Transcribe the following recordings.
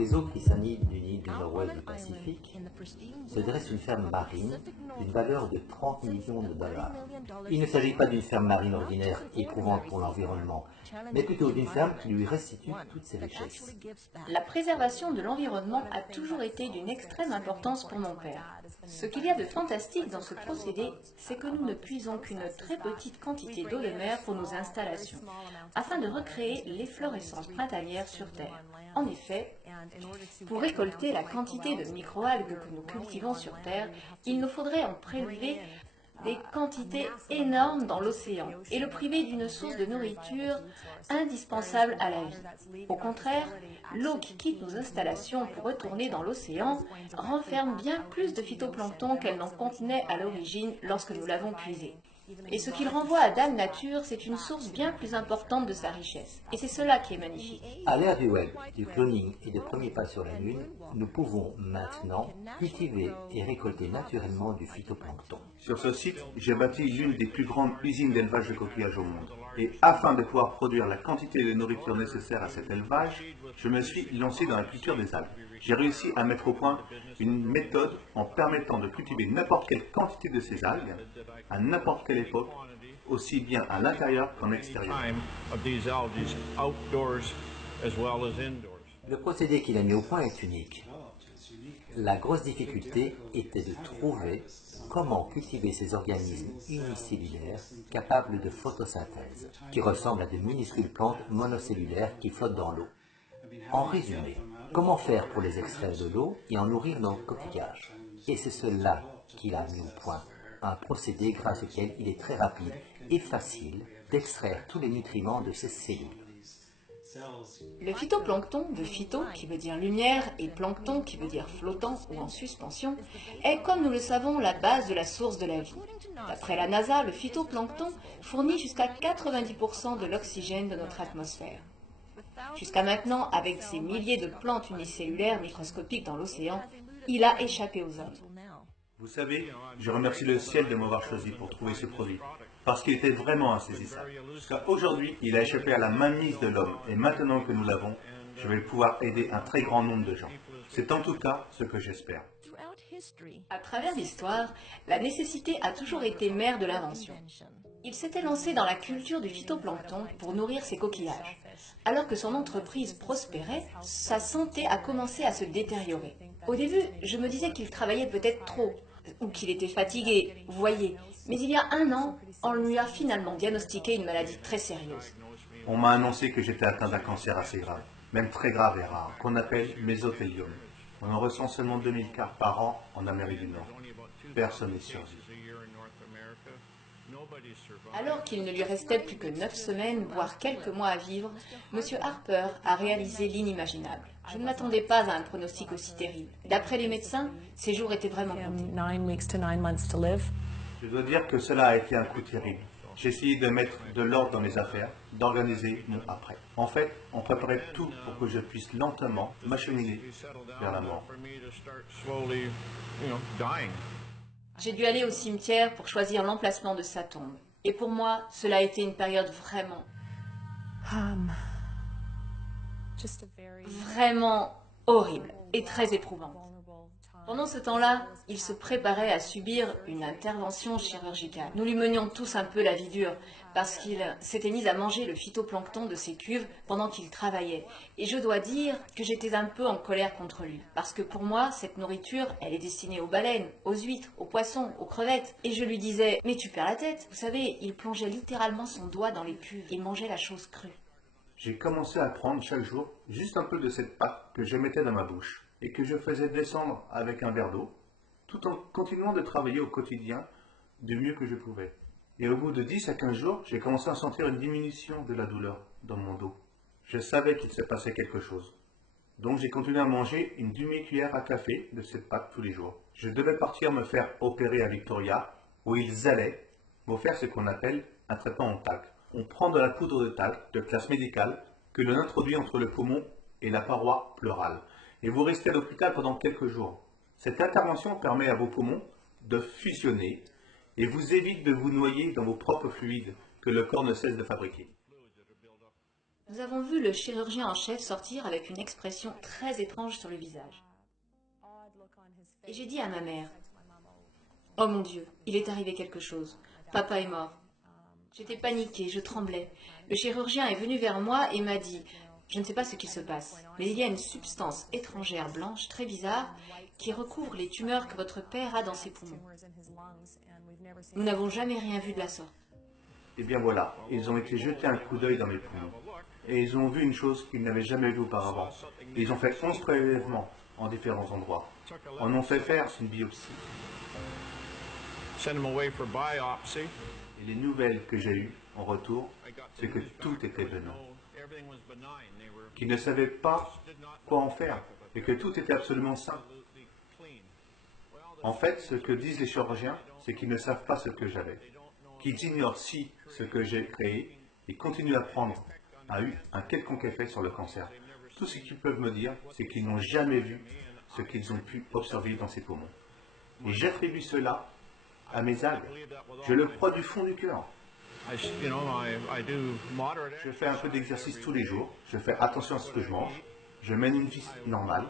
les eaux cristallises d'une île du nord-ouest du Pacifique se dresse une ferme marine d'une valeur de 30 millions de dollars. Il ne s'agit pas d'une ferme marine ordinaire éprouvante pour l'environnement, mais plutôt d'une ferme qui lui restitue toutes ses richesses. La préservation de l'environnement a toujours été d'une extrême importance pour mon père. Ce qu'il y a de fantastique dans ce procédé, c'est que nous ne puisons qu'une très petite quantité d'eau de mer pour nos installations, afin de recréer l'efflorescence printanière sur Terre. En effet, pour récolter la quantité de microalgues que nous cultivons sur Terre, il nous faudrait en prélever des quantités énormes dans l'océan et le priver d'une source de nourriture indispensable à la vie. Au contraire, l'eau qui quitte nos installations pour retourner dans l'océan renferme bien plus de phytoplancton qu'elle n'en contenait à l'origine lorsque nous l'avons puisée. Et ce qu'il renvoie à Dame Nature, c'est une source bien plus importante de sa richesse. Et c'est cela qui est magnifique. À l'ère du web, du cloning et des premiers pas sur la Lune, nous pouvons maintenant cultiver et récolter naturellement du phytoplancton. Sur ce site, j'ai bâti l'une des plus grandes usines d'élevage de coquillages au monde. Et afin de pouvoir produire la quantité de nourriture nécessaire à cet élevage, je me suis lancé dans la culture des algues. J'ai réussi à mettre au point une méthode en permettant de cultiver n'importe quelle quantité de ces algues, à n'importe quelle époque, aussi bien à l'intérieur qu'en extérieur. Le procédé qu'il a mis au point est unique. La grosse difficulté était de trouver comment cultiver ces organismes unicellulaires capables de photosynthèse, qui ressemblent à de minuscules plantes monocellulaires qui flottent dans l'eau. En résumé, comment faire pour les extraire de l'eau et en nourrir nos coquillages? Et c'est cela qu'il a mis au point, un procédé grâce auquel il est très rapide et facile d'extraire tous les nutriments de ces cellules. Le phytoplancton, de phyto qui veut dire lumière et plancton qui veut dire flottant ou en suspension, est comme nous le savons la base de la source de la vie. D'après la NASA, le phytoplancton fournit jusqu'à 90% de l'oxygène de notre atmosphère. Jusqu'à maintenant, avec ses milliers de plantes unicellulaires microscopiques dans l'océan, il a échappé aux hommes. Vous savez, je remercie le ciel de m'avoir choisi pour trouver ce produit, parce qu'il était vraiment insaisissable. Car aujourd'hui, il a échappé à la mainmise de l'homme, et maintenant que nous l'avons, je vais pouvoir aider un très grand nombre de gens. C'est en tout cas ce que j'espère. À travers l'histoire, la nécessité a toujours été mère de l'invention. Il s'était lancé dans la culture du phytoplancton pour nourrir ses coquillages. Alors que son entreprise prospérait, sa santé a commencé à se détériorer. Au début, je me disais qu'il travaillait peut-être trop, ou qu'il était fatigué, vous voyez. Mais il y a un an, on lui a finalement diagnostiqué une maladie très sérieuse. On m'a annoncé que j'étais atteint d'un cancer assez grave, même très grave et rare, qu'on appelle mésothéliome. On en ressent seulement 2000 cas par an en Amérique du Nord. Personne n'est survécu. Alors qu'il ne lui restait plus que 9 semaines, voire quelques mois à vivre, M. Harper a réalisé l'inimaginable. Je ne m'attendais pas à un pronostic aussi terrible. D'après les médecins, ses jours étaient vraiment comptés. Je dois dire que cela a été un coup terrible. J'ai essayé de mettre de l'ordre dans mes affaires, d'organiser mon après. En fait, on préparait tout pour que je puisse lentement m'acheminer vers la mort. J'ai dû aller au cimetière pour choisir l'emplacement de sa tombe. Et pour moi, cela a été une période vraiment horrible et très éprouvante. Pendant ce temps-là, il se préparait à subir une intervention chirurgicale. Nous lui menions tous un peu la vie dure, parce qu'il s'était mis à manger le phytoplancton de ses cuves pendant qu'il travaillait. Et je dois dire que j'étais un peu en colère contre lui, parce que pour moi, cette nourriture, elle est destinée aux baleines, aux huîtres, aux poissons, aux crevettes. Et je lui disais, mais tu perds la tête. Vous savez, il plongeait littéralement son doigt dans les cuves et mangeait la chose crue. J'ai commencé à prendre chaque jour juste un peu de cette pâte que je mettais dans ma bouche et que je faisais descendre avec un verre d'eau, tout en continuant de travailler au quotidien du mieux que je pouvais. Et au bout de 10 à 15 jours, j'ai commencé à sentir une diminution de la douleur dans mon dos. Je savais qu'il se passait quelque chose. Donc j'ai continué à manger une demi-cuillère à café de cette pâte tous les jours. Je devais partir me faire opérer à Victoria, où ils allaient me faire ce qu'on appelle un traitement en talc. On prend de la poudre de talc de classe médicale que l'on introduit entre le poumon et la paroi pleurale. Et vous restez à l'hôpital pendant quelques jours. Cette intervention permet à vos poumons de fusionner et vous évite de vous noyer dans vos propres fluides que le corps ne cesse de fabriquer. Nous avons vu le chirurgien en chef sortir avec une expression très étrange sur le visage. Et j'ai dit à ma mère, « Oh mon Dieu, il est arrivé quelque chose. Papa est mort. » J'étais paniquée, je tremblais. Le chirurgien est venu vers moi et m'a dit, « Je ne sais pas ce qu'il se passe, mais il y a une substance étrangère blanche très bizarre qui recouvre les tumeurs que votre père a dans ses poumons. Nous n'avons jamais rien vu de la sorte. » Et bien voilà, ils ont été jeter un coup d'œil dans mes poumons. Et ils ont vu une chose qu'ils n'avaient jamais vue auparavant. Ils ont fait 11 prélèvements en différents endroits. En ont fait faire une biopsie. Et les nouvelles que j'ai eues en retour, c'est que tout était bénin. Qu'ils ne savaient pas quoi en faire et que tout était absolument sain. En fait, ce que disent les chirurgiens, c'est qu'ils ne savent pas ce que j'avais. Qu'ils ignorent si ce que j'ai créé et continuent à prendre a eu un quelconque effet sur le cancer. Tout ce qu'ils peuvent me dire, c'est qu'ils n'ont jamais vu ce qu'ils ont pu observer dans ces poumons. Et j'attribue cela à mes algues. Je le crois du fond du cœur. Je fais un peu d'exercice tous les jours, je fais attention à ce que je mange, je mène une vie normale.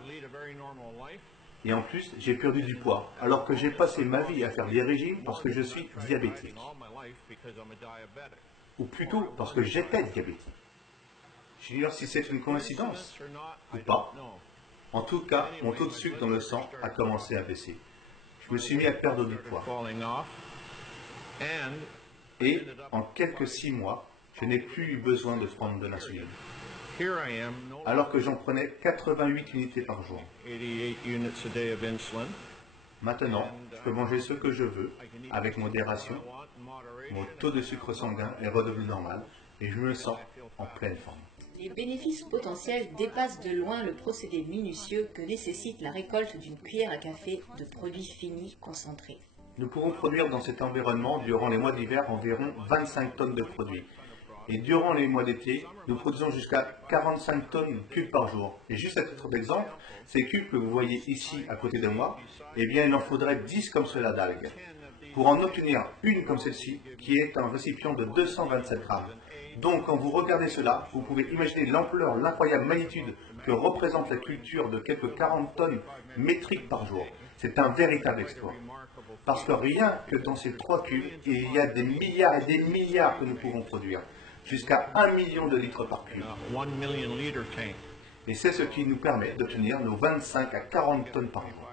Et en plus, j'ai perdu du poids, alors que j'ai passé ma vie à faire des régimes parce que je suis diabétique. Ou plutôt parce que j'étais diabétique. J'ignore si c'est une coïncidence ou pas. En tout cas, mon taux de sucre dans le sang a commencé à baisser. Je me suis mis à perdre du poids. Et en quelques 6 mois, je n'ai plus eu besoin de prendre de l'insuline. Alors que j'en prenais 88 unités par jour. Maintenant, je peux manger ce que je veux, avec modération. Mon taux de sucre sanguin est redevenu normal et je me sens en pleine forme. Les bénéfices potentiels dépassent de loin le procédé minutieux que nécessite la récolte d'une cuillère à café de produits finis concentrés. Nous pouvons produire dans cet environnement, durant les mois d'hiver, environ 25 tonnes de produits. Et durant les mois d'été, nous produisons jusqu'à 45 tonnes cubes par jour. Et juste à titre d'exemple, ces cubes que vous voyez ici à côté de moi, eh bien il en faudrait 10 comme cela d'algues. Pour en obtenir une comme celle-ci, qui est un récipient de 227 grammes. Donc quand vous regardez cela, vous pouvez imaginer l'ampleur, l'incroyable magnitude que représente la culture de quelques 40 tonnes métriques par jour. C'est un véritable exploit. Parce que rien que dans ces 3 cubes, il y a des milliards et des milliards que nous pouvons produire. Jusqu'à 1 million de litres par cube. Et c'est ce qui nous permet d'obtenir nos 25 à 40 tonnes par jour.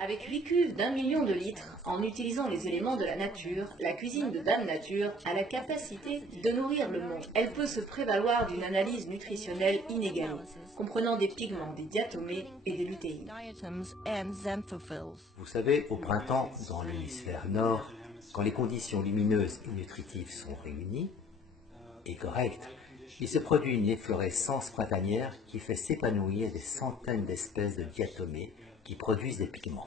Avec 8 cuves d'1 million de litres, en utilisant les éléments de la nature, la cuisine de Dame Nature a la capacité de nourrir le monde. Elle peut se prévaloir d'une analyse nutritionnelle inégalée, comprenant des pigments, des diatomées et des lutéines. Vous savez, au printemps, dans l'hémisphère nord, quand les conditions lumineuses et nutritives sont réunies et correctes, il se produit une efflorescence printanière qui fait s'épanouir des centaines d'espèces de diatomées qui produisent des pigments.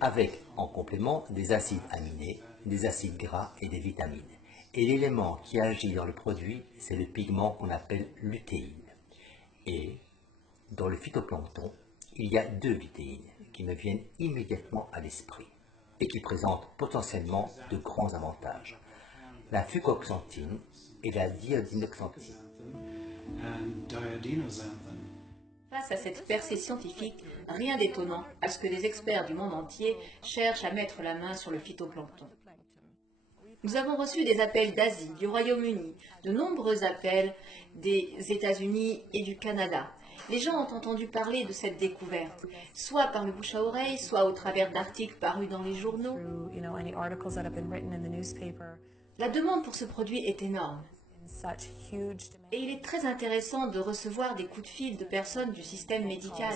Avec, en complément, des acides aminés, des acides gras et des vitamines. Et l'élément qui agit dans le produit, c'est le pigment qu'on appelle lutéine. Et, dans le phytoplancton, il y a 2 vitéines qui me viennent immédiatement à l'esprit et qui présentent potentiellement de grands avantages. La fucoxanthine et la diadinoxanthine. Face à cette percée scientifique, rien d'étonnant à ce que des experts du monde entier cherchent à mettre la main sur le phytoplancton. Nous avons reçu des appels d'Asie, du Royaume-Uni, de nombreux appels des États-Unis et du Canada. Les gens ont entendu parler de cette découverte, soit par le bouche à oreille, soit au travers d'articles parus dans les journaux. La demande pour ce produit est énorme. Et il est très intéressant de recevoir des coups de fil de personnes du système médical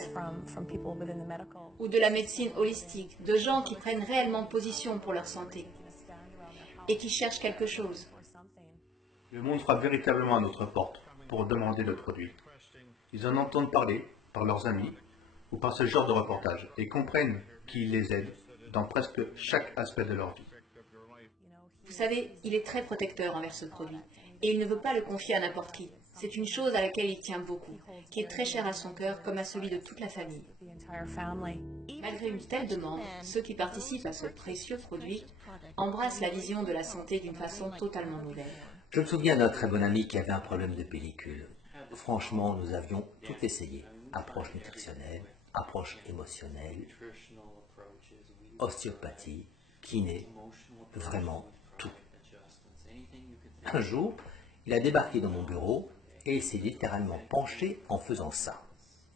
ou de la médecine holistique, de gens qui prennent réellement position pour leur santé et qui cherchent quelque chose. Le monde frappe véritablement à notre porte pour demander le produit. Ils en entendent parler par leurs amis ou par ce genre de reportage et comprennent qu'il les aide dans presque chaque aspect de leur vie. Vous savez, il est très protecteur envers ce produit et il ne veut pas le confier à n'importe qui. C'est une chose à laquelle il tient beaucoup, qui est très chère à son cœur comme à celui de toute la famille. Malgré une telle demande, ceux qui participent à ce précieux produit embrassent la vision de la santé d'une façon totalement nouvelle. Je me souviens d'un très bon ami qui avait un problème de pellicule. Franchement, nous avions tout essayé. Approche nutritionnelle, approche émotionnelle, ostéopathie, kiné, vraiment tout. Un jour, il a débarqué dans mon bureau et il s'est littéralement penché en faisant ça.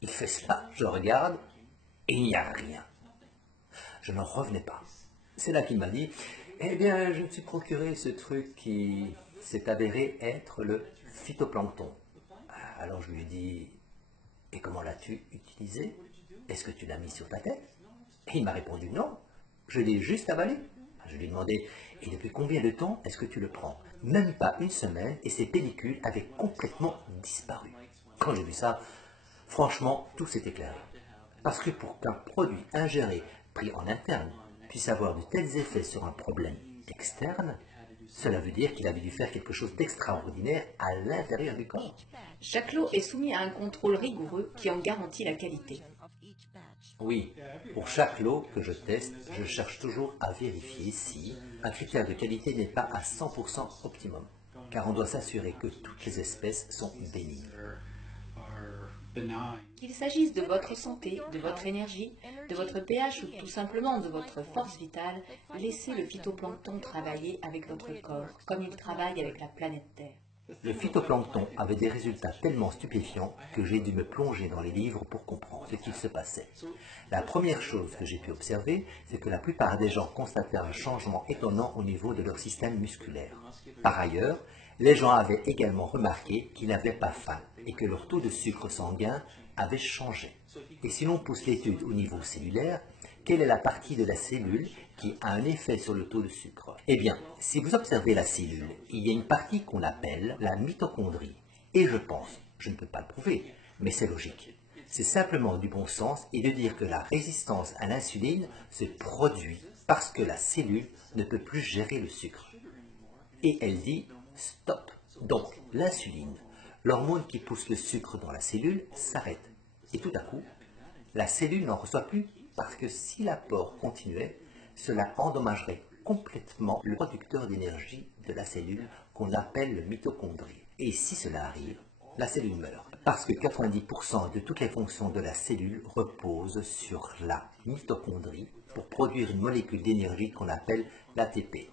Il fait ça, je regarde et il n'y a rien. Je n'en revenais pas. C'est là qu'il m'a dit, eh bien, je me suis procuré ce truc qui s'est avéré être le phytoplancton. Alors je lui ai dit, et comment l'as-tu utilisé? Est-ce que tu l'as mis sur ta tête? Et il m'a répondu non, je l'ai juste avalé. Je lui ai demandé, et depuis combien de temps est-ce que tu le prends? Même pas une semaine et ses pellicules avaient complètement disparu. Quand j'ai vu ça, franchement, tout s'est éclairé. Parce que pour qu'un produit ingéré, pris en interne, puisse avoir de tels effets sur un problème externe, cela veut dire qu'il avait dû faire quelque chose d'extraordinaire à l'intérieur du corps. Chaque lot est soumis à un contrôle rigoureux qui en garantit la qualité. Oui, pour chaque lot que je teste, je cherche toujours à vérifier si un critère de qualité n'est pas à 100% optimum, car on doit s'assurer que toutes les espèces sont bénignes. Qu'il s'agisse de votre santé, de votre énergie, de votre pH ou tout simplement de votre force vitale, laissez le phytoplancton travailler avec votre corps, comme il travaille avec la planète Terre. Le phytoplancton avait des résultats tellement stupéfiants que j'ai dû me plonger dans les livres pour comprendre ce qu'il se passait. La première chose que j'ai pu observer, c'est que la plupart des gens constataient un changement étonnant au niveau de leur système musculaire. Par ailleurs, les gens avaient également remarqué qu'ils n'avaient pas faim et que leur taux de sucre sanguin avait changé. Et si l'on pousse l'étude au niveau cellulaire, quelle est la partie de la cellule qui a un effet sur le taux de sucre? Eh bien, si vous observez la cellule, il y a une partie qu'on appelle la mitochondrie. Et je pense, je ne peux pas le prouver, mais c'est logique. C'est simplement du bon sens et de dire que la résistance à l'insuline se produit parce que la cellule ne peut plus gérer le sucre. Et elle dit stop. Donc l'insuline, l'hormone qui pousse le sucre dans la cellule, s'arrête. Et tout à coup, la cellule n'en reçoit plus parce que si l'apport continuait, cela endommagerait complètement le producteur d'énergie de la cellule qu'on appelle le mitochondrie. Et si cela arrive, la cellule meurt. Parce que 90% de toutes les fonctions de la cellule reposent sur la mitochondrie pour produire une molécule d'énergie qu'on appelle l'ATP.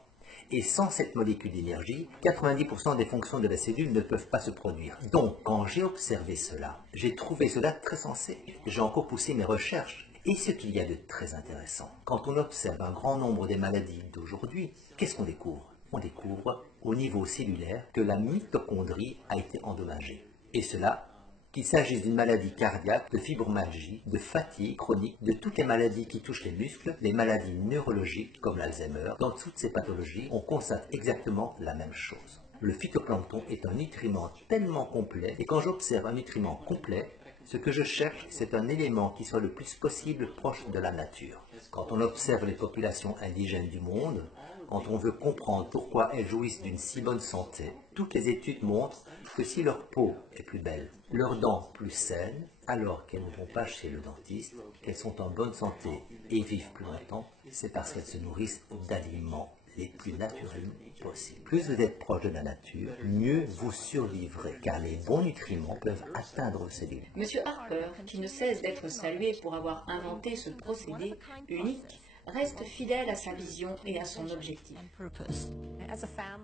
Et sans cette molécule d'énergie, 90% des fonctions de la cellule ne peuvent pas se produire. Donc, quand j'ai observé cela, j'ai trouvé cela très sensé. J'ai encore poussé mes recherches. Et ce qu'il y a de très intéressant, quand on observe un grand nombre des maladies d'aujourd'hui, qu'est-ce qu'on découvre? On découvre au niveau cellulaire que la mitochondrie a été endommagée. Et cela, qu'il s'agisse d'une maladie cardiaque, de fibromyalgie, de fatigue chronique, de toutes les maladies qui touchent les muscles, les maladies neurologiques comme l'Alzheimer, dans toutes ces pathologies, on constate exactement la même chose. Le phytoplancton est un nutriment tellement complet, et quand j'observe un nutriment complet, ce que je cherche, c'est un élément qui soit le plus possible proche de la nature. Quand on observe les populations indigènes du monde, quand on veut comprendre pourquoi elles jouissent d'une si bonne santé, toutes les études montrent que si leur peau est plus belle, leurs dents plus saines, alors qu'elles ne vont pas chez le dentiste, qu'elles sont en bonne santé et vivent plus longtemps, c'est parce qu'elles se nourrissent d'aliments les plus naturels possibles. Plus vous êtes proche de la nature, mieux vous survivrez, car les bons nutriments peuvent atteindre vos cellules. Monsieur Harper, qui ne cesse d'être salué pour avoir inventé ce procédé unique, reste fidèle à sa vision et à son objectif.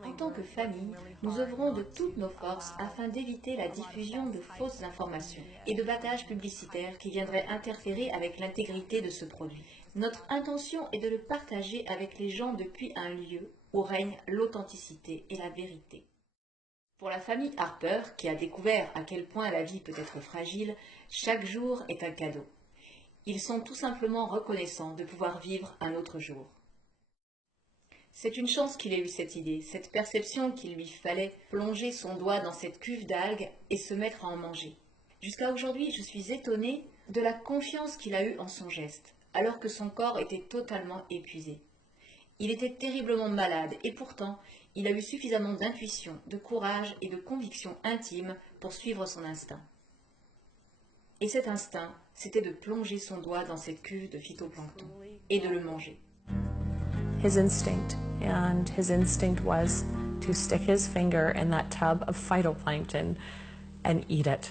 En tant que famille, nous œuvrons de toutes nos forces afin d'éviter la diffusion de fausses informations et de battages publicitaires qui viendraient interférer avec l'intégrité de ce produit. Notre intention est de le partager avec les gens depuis un lieu où règne l'authenticité et la vérité. Pour la famille Harper, qui a découvert à quel point la vie peut être fragile, chaque jour est un cadeau. Ils sont tout simplement reconnaissants de pouvoir vivre un autre jour. C'est une chance qu'il ait eu cette idée, cette perception qu'il lui fallait plonger son doigt dans cette cuve d'algues et se mettre à en manger. Jusqu'à aujourd'hui, je suis étonnée de la confiance qu'il a eue en son geste, alors que son corps était totalement épuisé. Il était terriblement malade et pourtant, il a eu suffisamment d'intuition, de courage et de conviction intime pour suivre son instinct. Et cet instinct, c'était de plonger son doigt dans cette cuve de phytoplancton et de le manger. His instinct was to stick his finger in that tub of phytoplankton and eat it.